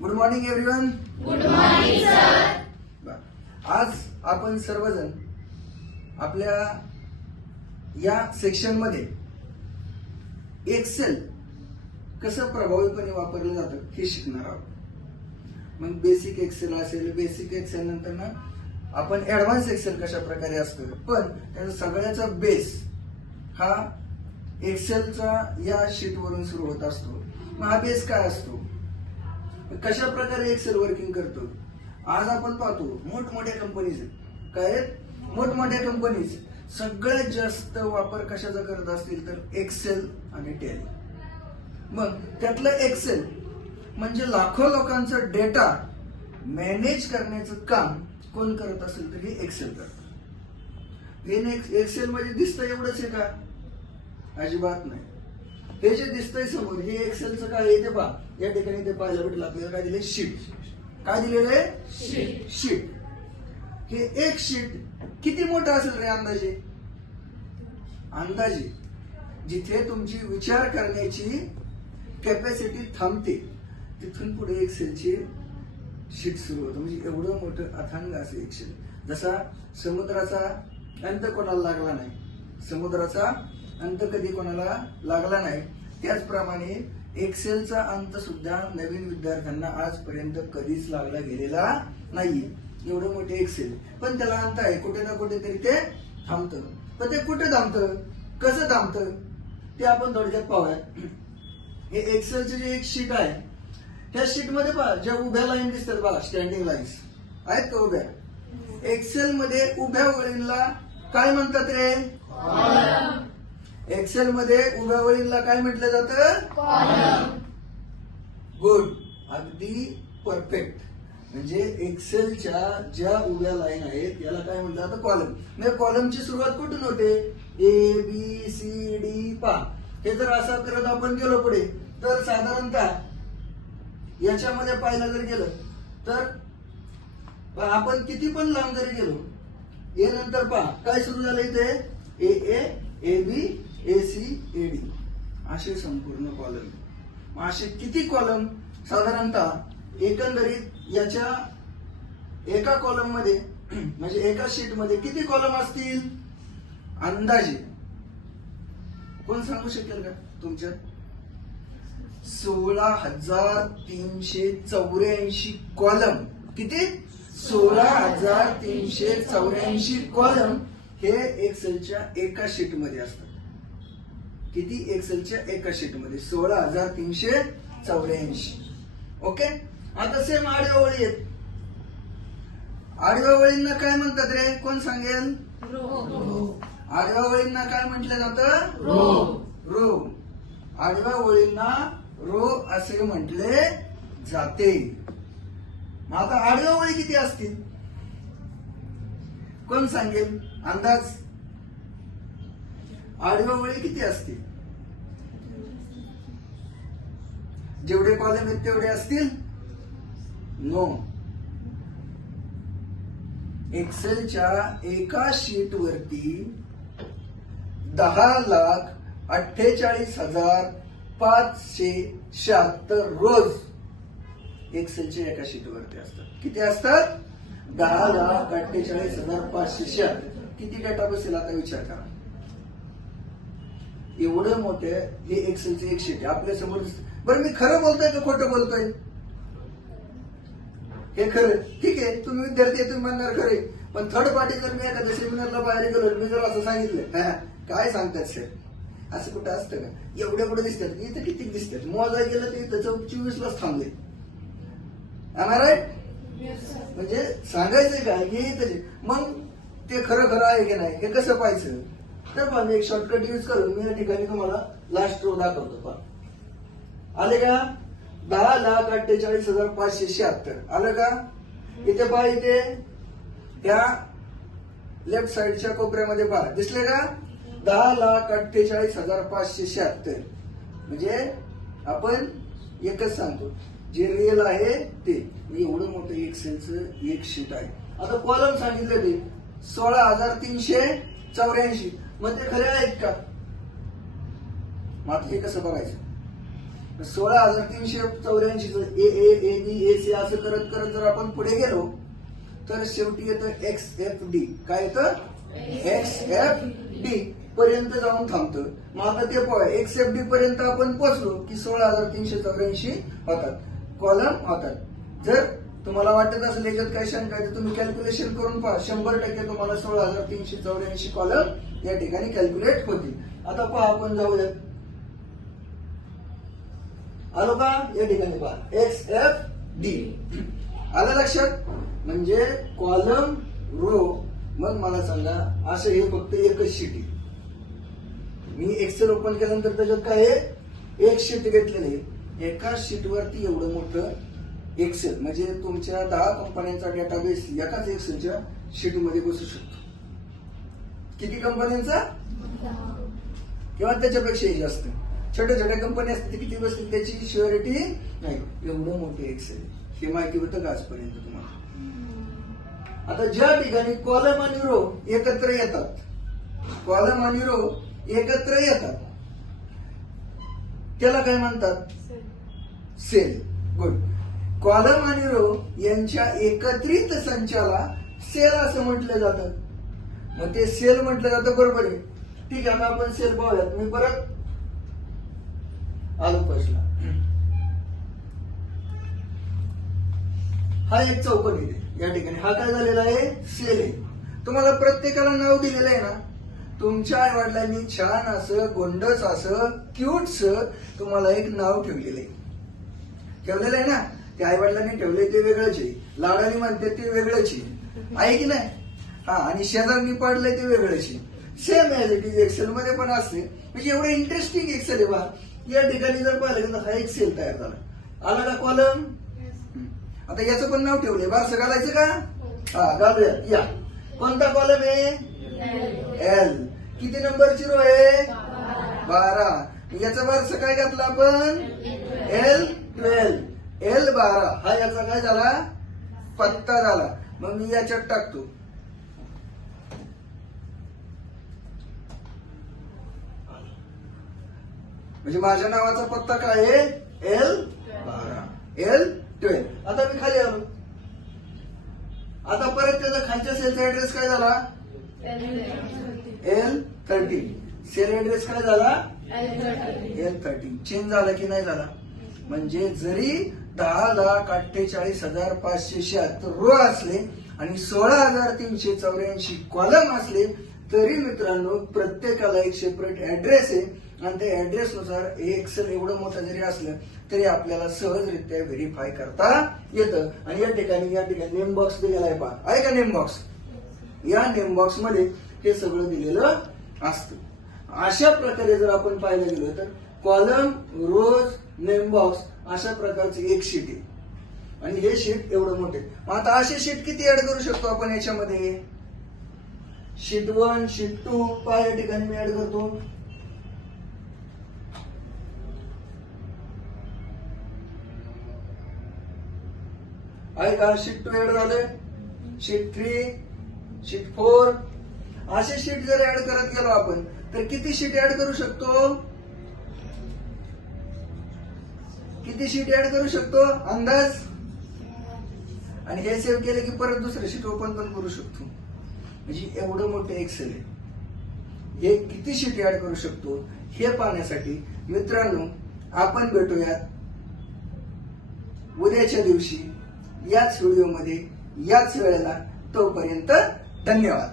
Good morning everyone good morning sir आज आपण सर्वजण आपल्या या सेक्शनमध्ये एक्सेल कसं प्रभावीपणे वापरलं जातं हे शिकणार आहोत. मग बेसिक एक्सेल असेल बेसिक एक्सेल नंतर ना आपण ऍडव्हान्स एक्सेल कशा प्रकारे असतं. पण त्याचा सगळ्याचा बेस हा एक्सेलचा या शीटवरून सुरू होत असतो. मग हा बेस काय असतो? कशा प्रकारे एक्सेल वर्किंग करतो? आज आपण पाहतो मोठमोठ्या कंपनीज काय आहेत? मोठमोठ्या कंपनीज सगळ्यात जास्त वापर कशाचा करत असतील तर एक्सेल आणि टॅली मग त्यातलं एक्सेल म्हणजे लाखो लोकांचा डेटा मॅनेज करण्याचं काम कोण करत असेल तर हे एक्सेल करतं. हे एक्सेल म्हणजे दिसतं एवढंच आहे का? अजिबात नाही. हे जे दिसतंय समोर हे एक्सेलचं काय आहे ते पहा. या ठिकाणी ते पाहायला भेटलं. आपल्याला काय दिले शीट काय दिलेलं आहे? शीट हे एक शीट किती मोठं असेल रे अंदाजे? अंदाजे. जिथे तुमची विचार करण्याची कॅपॅसिटी थांबते तिथून पुढे एक्सेलची शीट सुरू होतं. म्हणजे एवढं मोठं अथांग असे एक्सेल जसा समुद्राचा अंत कोणाला लागला नाही समुद्राचा अंत कधी कोणाला लागला नाही. त्याचप्रमाणे एक्सेलचा अंत सुद्धा नवीन विद्यार्थ्यांना आजपर्यंत कधीच लागला गेलेला नाहीये. एवढं मोठे एक्सेल पण त्याला अंत आहे. कुठे ना कुठेतरी ते थांबतं. पण ते कुठे थांबतं? कसं थांबतं? ते आपण थोडक्यात पाहूया. हे एक्सेलचे जे एक शीट आहे त्या शीटमध्ये पहा ज्या उभ्या लाईन दिसतात बघा स्टँडिंग लाईन्स आहेत का उभ्या? एक्सेल मध्ये उभ्या ओळींना काय म्हणतात रे? एक्सेल मध्ये उभ्या ओळींना काय म्हटलं जातं? गुड अगदी परफेक्ट म्हणजे एक्सेलच्या ज्या उभ्या लाईन आहेत याला काय म्हटलं जातं? कॉलम म्हणजे कॉलमची सुरुवात कुठून होते? ए बी सी डी पा. हे जर असं करत आपण गेलो पुढे तर साधारणतः याच्यामध्ये पाहिलं जर गेलं तर आपण किती पण लांब जरी गेलो ए नंतर पहा काय सुरू झालं इथे? ए ए A B A C A D असे संपूर्ण कॉलम असे किती कॉलम साधारणतः एकंदरीत याच्या एका कॉलममध्ये म्हणजे एका शीटमध्ये किती कॉलम असतील? अंदाजे. कोण सांगू शकेल का तुमच्या सोळा हजार तीनशे चौऱ्याऐंशी कॉलम किती? सोळा हजार तीनशे चौऱ्याऐंशी कॉलम हे एक्सेलच्या एका शीटमध्ये असतात. किती एक्सेलच्या एका शीटमध्ये सोळा हजार तीनशे चौऱ्याऐंशी. ओके आता सेम आडव्या ओळी आहेत. आडव्या ओळींना काय म्हणतात रे? कोण सांगेल? आडव्या ओळींना काय म्हटलं जातं? रो आडव्या ओळींना रो असे म्हटले जाते. आता आडव्या ओळी किती असतील? कोण सांगेल? अंदाज? आडव्या किती असतील? जेवढे कॉलम आहेत तेवढे असतील? नो एक्सेलच्या एका शीट वरती दहा लाख अठ्ठेचाळीस हजार पाचशे शहात्तर रोज एक्सेलच्या एका शीट वरती असतात. किती असतात? दहा लाख अठ्ठेचाळीस हजार पाचशे शहात्तर. किती डेटा बसेल? आता विचार करा. एवढं मोठे हे एक्सेलचे एक शीट. आपल्यासमोर दिसतं. बरं मी खरं बोलतोय का खोटं बोलतोय? हे खरं. ठीक आहे तुम्ही विद्यार्थी तुम्ही म्हणणार खरे पण थर्ड पार्टी जर मी एखाद्या सेमिनारला बाहेर गेलो मी जर असं सांगितलं "हा, काय सांगतात सर असं कुठं असतं का? एवढ्या कुठं दिसतात. इथं किती दिसतात? मोजा गेलं ते इथं चौक चोवीसलाच थांबले. राईट म्हणजे सांगायचंय काय की इथं मग ते खरं खरं आहे की नाही? हे कसं पाहायचं? तर पहा मी एक शॉर्टकट यूज करून मी या ठिकाणी तुम्हाला लास्ट रो दाखवतो पहा. आले का? दहा लाख अठ्ठेचाळीस हजार पाचशे शहात्तर. आलं का? इथे पहा इथे. त्या लेफ्ट साइडच्या कोपऱ्यामध्ये पहा. दिसले का? दहा लाख अठ्ठेचाळीस हजार पाचशे शहात्तर. म्हणजे आपण एकच सांगतो. जे रिअल आहे ते. म्हणजे एवढं मोठं एक्सेलचं एक शीट आहे. आता कॉलम सांगितलं ते. सोळा हजार तीनशे चौऱ्याऐंशी. मग ते खरे आहेत का मात्र हे कसं बघायचं? सोळा हजार तीनशे चौऱ्याऐंशी ए ए ए बी ए सी असं करत करत जर आपण पुढे गेलो तर शेवटी येतं एक्स एफ डी काय येतं? एक्स एफ डी पर्यंत जाऊन थांबतं. मग आता ते एक्स एफ डी पर्यंत आपण पोहोचलो की सोळा हजार तीनशे चौऱ्याऐंशी होतात. कॉलम होतात. जर तुम्हाला वाटत असेल याच्यात काय शंका तर तुम्ही कॅल्क्युलेशन करून पहा. शंभर टक्के तुम्हाला सोळा हजार तीनशे चौऱ्याऐंशी कॉलम या ठिकाणी कॅल्क्युलेट होतील. आता पहा आपण जाऊया आलो का? या ठिकाणी पहा. एक्स एफ डी आलं लक्षात? म्हणजे कॉलम रो मग मला सांगा असं हे फक्त एकच शिटी मी एक्सेल ओपन केल्यानंतर त्याच्यात काय एक शीट घेतलेली एका शीट वरती एवढं मोठं एक्सेल म्हणजे तुमच्या दहा कंपन्यांचा डेटाबेस एकाच एक्सेलच्या शीटमध्ये बसू शकतो. किती कंपन्यांचा? किंवा त्याच्यापेक्षाही जास्त. छोट्या छोट्या कंपन्या असतात ते किती बसतील त्याची शुअरिटी नाही. एवढं मोठे एक्सेल हे माहिती होतं का आजपर्यंत तुम्हाला? आता ज्या ठिकाणी कॉलम आणि रो एकत्र येतात कॉलम आणि रो एकत्र येतात त्याला काय म्हणतात? सेल गुड कॉलम आणि रो यांच्या एकत्रित संचाला सेल असं म्हटलं जातं. मग ते सेल म्हटलं जातं बरोबर आहे. ठीक आहे आता आपण सेल पाहूयात. मी परत आलो फर्स्टला हा एक चौकट येते या ठिकाणी. हा काय झालेला आहे? सेल आहे. तुम्हाला प्रत्येकाला नाव दिलेलं आहे ना? तुमच्या आई वडिलांनी छान असं गोंडस असं क्यूटस तुम्हाला एक नाव ठेवलेलं आहे. ठेवलेलं आहे ना? ते आई वडिलांनी ठेवले ते वेगळंच आहे. लाडाने म्हणते ते वेगळंच आहे की नाही? हा आणि शेजारनी पाडलंय ते वेगळंच same as it is Excel मध्ये पण असते. म्हणजे एवढं इंटरेस्टिंग एक्सेल आहे बा. या ठिकाणी जर पाहिलं तर हा एक्सेल तयार झाला. आला का कॉलम आता याचं पण नाव ठेवलंय. बारसं घालायचं का? हा घालूया. या. कोणता कॉलम आहे? एल किती नंबरची रो आहे? बारा. याचा बारसं काय घातला आपण? एल ट्वेल्व एल बारा. हा याचा काय झाला? पत्ता झाला. मग मी याच्यात टाकतो. म्हणजे माझ्या नावाचा पत्ता काय आहे? एल बारा. एल ट्वेल्व आता मी खाली आलो. आता परत त्याचा खालच्या सेलचा ऍड्रेस काय झाला? एल थर्टीन सेल ऍड्रेस काय झाला? एल थर्टीन चेंज झाला की नाही झाला? म्हणजे जरी दहा लाख अठ्ठेचाळीस हजार पाचशे शहात्तर रो असले आणि सोळा हजार तीनशे चौऱ्याऐंशी कॉलम असले तरी मित्रांनो प्रत्येकाला एक सेपरेट ऍड्रेस आहे. आणि त्या ऍड्रेसनुसार एक्सेल एवढं मोठं जरी असलं तरी आपल्याला सहजरित्या व्हेरीफाय करता येतं. आणि या ठिकाणी या ठिकाणी नेम बॉक्स दिलेला आहे पहा. आहे का नेम बॉक्स या नेम बॉक्समध्ये हे सगळं दिलेलं असतं. अशा प्रकारे जर आपण पाहायला गेलो तर कॉलम रोज नेम बॉक्स अशा प्रकारचे एक शीट आहे. आणि हे शीट एवढं मोठे मग आता असे शीट किती ऍड करू शकतो आपण याच्यामध्ये? शीट वन शीट टू पहा या ठिकाणी मी ऍड करतो. आहे का शीट टू ऍड झाले? शीट थ्री शीट फोर असे शीट जर ऍड करत गेलो आपण तर किती शीट ऍड करू शकतो? किती शीट ऍड करू शकतो? अंदाज? आणि हे सेव्ह केले की परत दुसरं शीट ओपन पण करू शकतो. म्हणजे एवढं मोठं एक्सेल आहे. हे किती शीट ऍड करू शकतो? हे पाहण्यासाठी मित्रांनो आपण भेटूयात उद्याच्या दिवशी. याच व्हिडिओमध्ये याच वेळेला तोपर्यंत धन्यवाद.